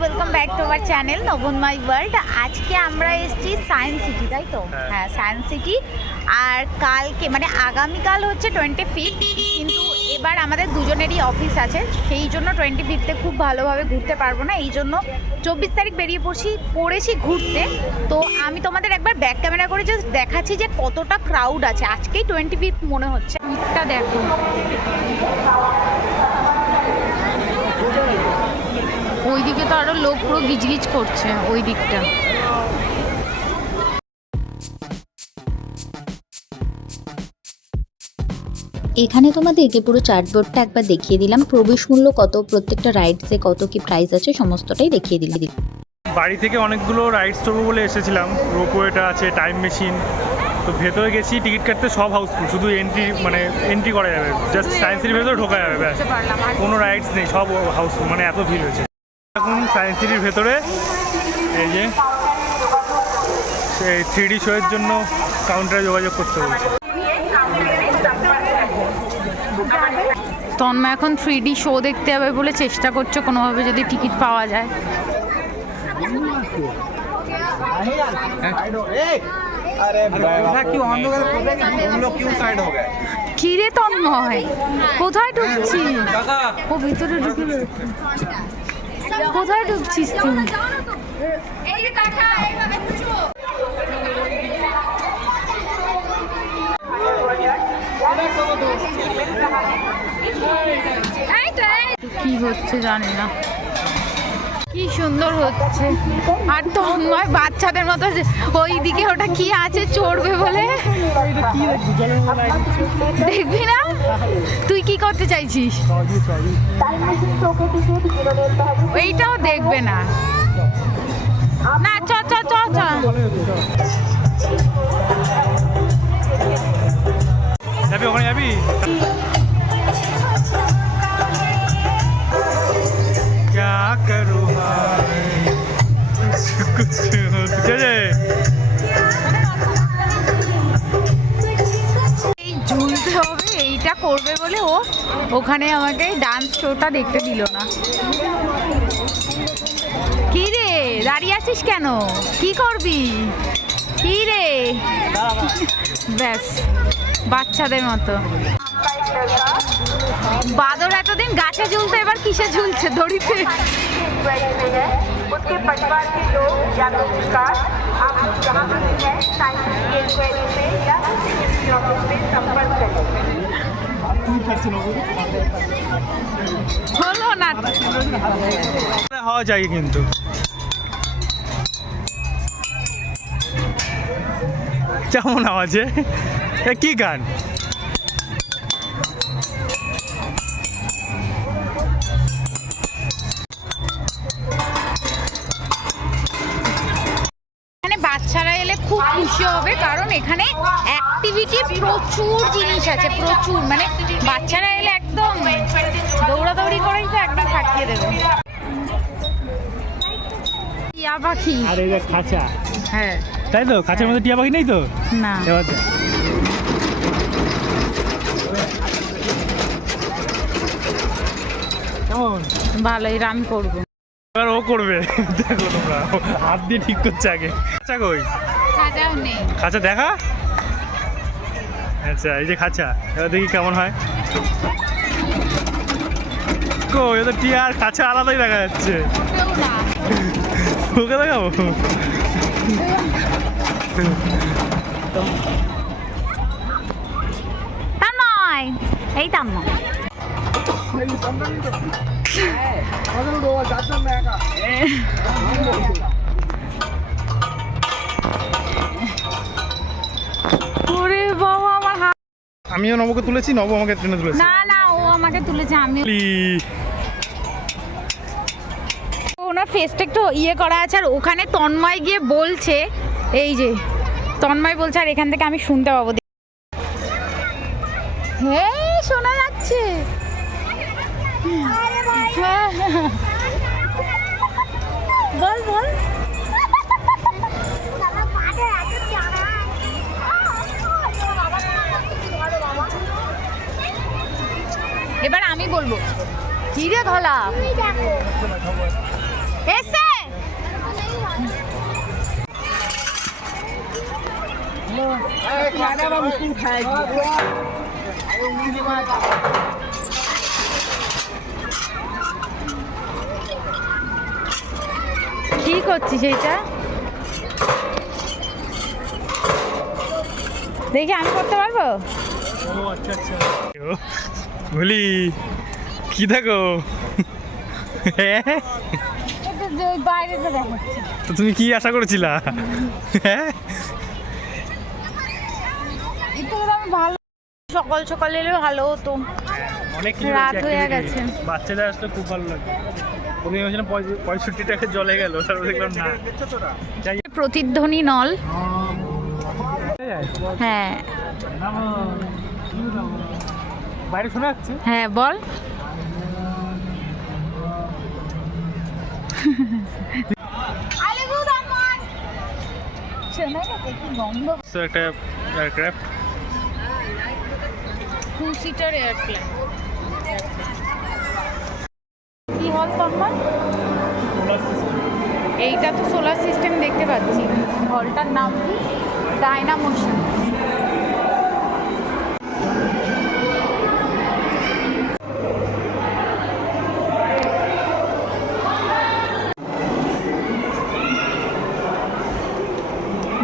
Welcome back to our channel Nabanmoy world. আজকে আমরা এসেছি সায়েন্স সিটি, তাই তো? হ্যাঁ, সায়েন্স সিটি। আর কালকে মানে আগামীকাল হচ্ছে 25, কিন্তু এবার আমাদের দুজনেরই অফিস আছে, সেই জন্য 25-তে খুব ভালোভাবে ঘুরতে পারবো না। এই জন্য 24 তারিখ বেরিয়ে পড়েছি ঘুরতে। তো আমি তোমাদের একবার ব্যাক ক্যামেরা করে জাস্ট দেখাচ্ছি যে কতটা ক্রাউড আছে। আজকেই 25 মনে হচ্ছে। ভিড়টা দেখো, ওইদিকে তো আরো লোক পুরো গিজগিজ করছে ওই দিকটা। এখানে তোমাদেরকে পুরো চার্টবোর্ডটা একবার দেখিয়ে দিলাম, প্রবেশ মূল্য কত, প্রত্যেকটা রাইডসে কত কি প্রাইস আছে সমস্তটাই দেখিয়ে দিলাম। বাড়ি থেকে অনেকগুলো রাইডস করবো বলে এসেছিলাম। রোপওয়েটা আছে, টাইম মেশিন, তো ভেতরে গেছি টিকিট কাটতে, সব হাউসফুল, শুধু এন্ট্রি করা যাবে, জাস্ট সায়েন্সের ভেতরে ঢোকা যাবে, ব্যাস কোনো রাইডস নেই, সব হাউসফুল, মানে এত ভিড় হয়েছে। এখন সায়েন্স সিটির ভেতরে এই যে এই 3D শোয়ের জন্য কাউন্টারে যোগাযোগ করতে হয়েছে। তন্ময় এখন 3D শো দেখতে যাবে বলে চেষ্টা করছে কোনোভাবে যদি টিকিট পাওয়া যায়। কি রে তন্ময়, কোথায় ঢুকছিস? ও ভিতরে ঢুকে, কোথায় ঢুকছিস তুই? কি হচ্ছে জানি না, কি সুন্দর হচ্ছে। আর তন্ময় বাচ্চাদের মতো ওই দিকে ওটা কি আছে চড়বে বলে, দেখবি না? তুই কি করতে চাইছিস? এইটাও দেখবে না, না চ চ চ চ। যাবি ওখানে, যাবি? এই ঝুলতে হবে এইটা করবে বলে ও ওখানে আমাকে ডান্স শোটা দেখতে দিল না। কি রে দাঁড়িয়ে আছিস কেন? কি করবি? কি রে? ব্যাস বাচ্চাদের মতো। বাদর এতদিন গাছে ঝুলতে, এবার কিসে ঝুলছে? দড়িতে। হলো না, হওয়া যায় কিন্তু কেমন আওয়াজে? কি গান? বাচ্চারা এলে খুব খুশি হবে, কারণ এখানে অ্যাক্টিভিটি প্রচুর জিনিস আছে, প্রচুর। মানে বাচ্চারা এলে একদম দৌড়াদৌড়ি করেই তো একদম কাটিয়ে দেবে। টিয়া পাখি, আর এই যে খাঁচা, হ্যাঁ তাই তো? খাঁচার মধ্যে টিয়া পাখি নেই তো? না, কেমন? ভালোই রান করবো। এবার ও করবে, দেখো তোমরা, হাত দিয়ে ঠিক করছে আগে। খাঁচা কই? খাঁচাও নেই। খাঁচা দেখা। আচ্ছা, এই যে খাঁচা, এবার দেখি কেমন হয়। কই, এ তো টিয়া আর খাঁচা আলাদাই দেখা যাচ্ছে। ওকে দেখাবো? তা নয়, এই তাম না। ওরে বাবা, আমার হাত। আমিও নবকে তুলেছি, নব আমাকে ট্রেনে তুলেছি। না না, ও আমাকে তুলেছে, আমি। ওনার ফেসটা একটু ইয়ে করা আছে, আর ওখানে তন্ময় গিয়ে বলছে, এই যে তন্ময় বলছে, আর এখান থেকে আমি শুনতে পাবো। হ্যাঁ, শোনা যাচ্ছে। বল বল। এবার আমি বলবো, কি রে ধলা এসছে কি করছিস এইটা? দেখি আমি করতে পারবো? ও আচ্ছা আচ্ছা বলি কি দেখো? বাইরে তো দেখাচ্ছে। তো তুমি কি আশা করেছিলা? হ্যাঁ একটু আমি ভালো সকাল সকাল এলে ভালো হতো। অনেক রাত হয়ে গেছে। বাচ্চাদের আসলে খুব ভালো লাগে। প্রথমে ভেবেছিলাম 65 টাকা জলে গেল, তারপর দেখলাম না। প্রতিধ্বনি নল। হ্যাঁ বাইরে শোনা যাচ্ছে? হ্যাঁ বল। একটা এয়ারক্রাফট, 2-সিটার এয়ারপ্লেন। কি হল তোমার? এইটা তো সোলার সিস্টেম দেখতে পাচ্ছি। হলটার নাম কি? ডায়নামোশন।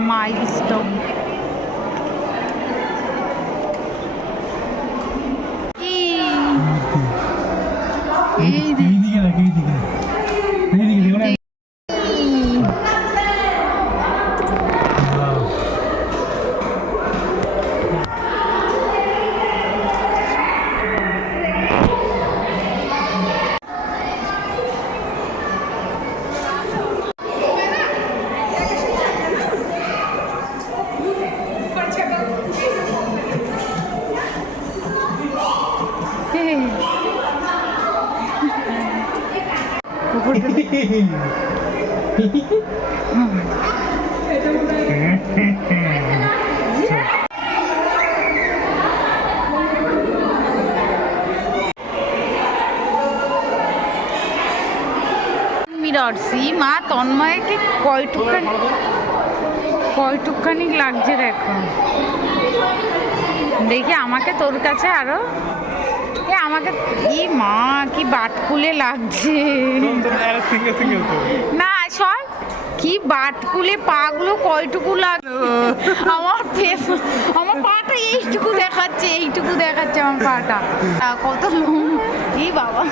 মাইলস্টোন। মিররসি মা তন্ময়কে কয়টুকখানি লাগছে দেখো। দেখি আমাকে তোর কাছে আরো আমাকে ই মা কি বাটকুলে লাগছে। না সব কি বাটকুলে পাগুলো কয়টুকু লাগলো। আমার পাটা এইটুকু দেখাচ্ছে, আমার পাটা কত লোম। ই বাবা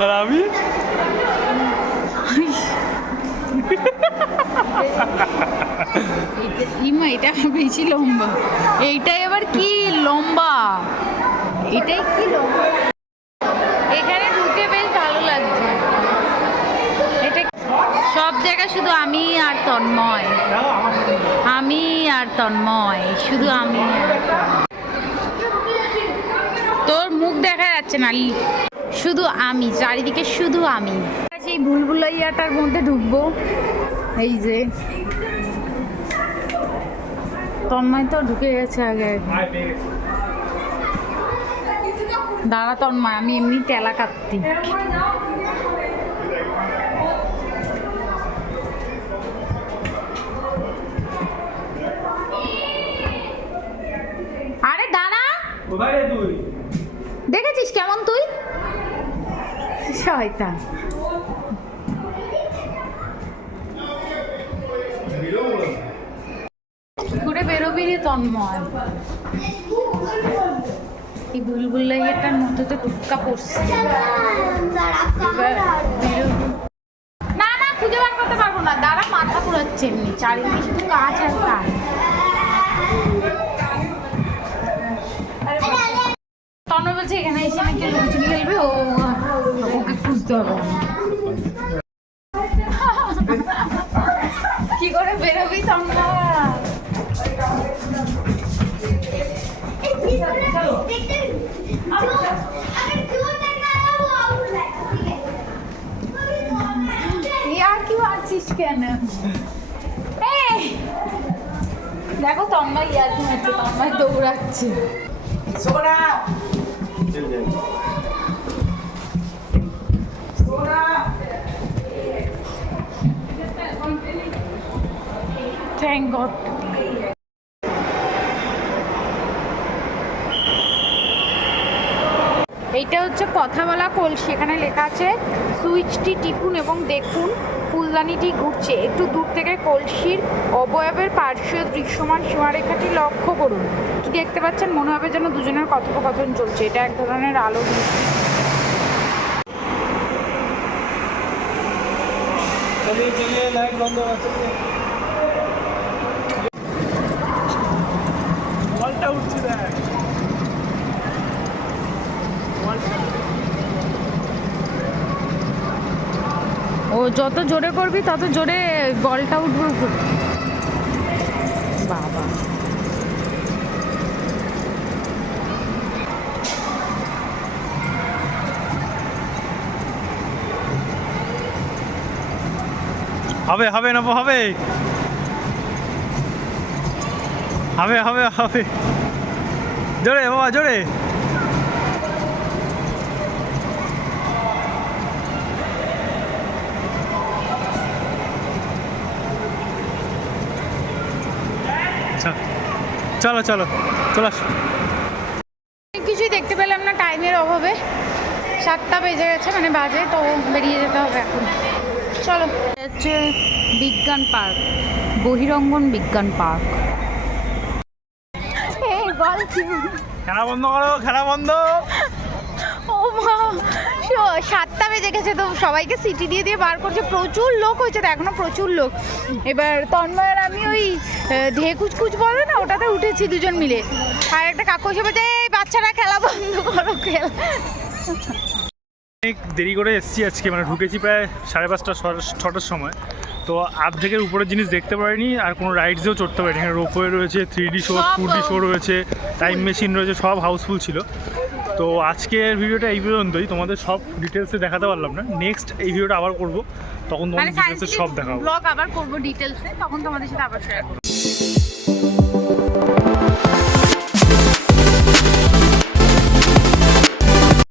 আর আমি ইমা এটা বেশি লম্বা। এইটাই আবার কি লম্বা? এটাই কি লম্বা? এখানে ঢুকে বেশ ভালো লাগছে। এটা সব জায়গায় শুধু আমি আর তন্ময়, শুধু আমি। তোর মুখ দেখা যাচ্ছে না, শুধু আমি, চারিদিকে শুধু আমি। সেই ভুলভুলাইয়াটার মধ্যে ঢুকবো। এই যে তন্ময় তো ঢুকে গেছে আগে। দাঁড়া তন্ময়, আমি এমনি তেলা কাটতি। আরে দাঁড়া, দেখেছিস কেমন তুই শয়তান। ঘুরে বেরোবি রে তন্ময়? এই বুলবুলাইয়াটার মধ্যে তো টুক্কা পড়ছি। না না খুঁজে বার করতে পারবো না, দাঁড়া মাথা ঘুরাচ্ছে এমনি, চারিদিকে শুধু কাজ আর কাজ। তন্ময় বলছে এখানে এসে নাকি লুচুরি খেলবে, ওকে খুঁজতে হবে। কি করে বেরোবি তন্ময়? আর কি ভাবছিস কেন? দেখো তন্ময় ইয়ার্কি মারছে, তন্ময় দৌড়াচ্ছে। Thank god. এইটা হচ্ছে কথা বলা কলসি, এখানে লেখা আছে সুইচটি টিপুন এবং দেখুন ফুলদানিটি ঘুরছে। একটু দূর থেকে কলসির অবয়বের পার্শ্বীয় দৃশ্যমান সীমারেখাটি লক্ষ্য করুন। কি দেখতে পাচ্ছেন? মনে হবে যেন দুজনের কথোপকথন চলছে। এটা এক ধরনের আলো দৃষ্টি। বলটা উঠছে দেখ। ও যত জোরে করবি তত জোরে বলটা উঠবে উপরে। বাবা, হবে হবে না হবে হবে হবে হবে জোরে বাবা জোরে। চলো চলো চলো আসো। কিছুই দেখতে পেলাম না টাইমের অভাবে। 7টা বেজে গেছে, মানে বাজে, তো বেরিয়ে যেতে হবে এখন। চলো। হচ্ছে বিজ্ঞান পার্ক, বহিরঙ্গন বিজ্ঞান পার্ক। বল খেলা বন্ধ করো, খেলা বন্ধ। ও মা, 7টা বেজে গেছে, তো সবাইকে সিটি দিয়ে দিয়ে বার করছে। প্রচুর লোক হয়েছে, তো এখনো প্রচুর লোক। এবার তন্ময় আর আমি ওই ঢেকুচকুচ বলে না, ওটাতে উঠেছি দুজন মিলে। আর একটা কাকু এসে বলছে এই বাচ্চারা খেলা বন্ধ করো, খেলা। অনেক দেরি করে এসেছি আজকে, মানে ঢুকেছি প্রায় 5:30 6টার সময়। তো অর্ধেকের উপরের জিনিস দেখতে পারিনি, আর কোনো রাইডসেও চড়তে পারিনি। এখানে রোপওয়ে রয়েছে, 3D শো, 2D শো রয়েছে, টাইম মেশিন রয়েছে, সব হাউসফুল ছিল। তো আজকের ভিডিওটা এই পর্যন্তই, তোমাদের সব ডিটেলসে দেখাতে পারলাম না। নেক্সট এই ভিডিওটা আবার করব, তখন তোমাদের ডিটেলসে সব দেখাবো। ব্লগ আবার করব ডিটেলসে, তখন তোমাদের সাথে আবার শেয়ার করব।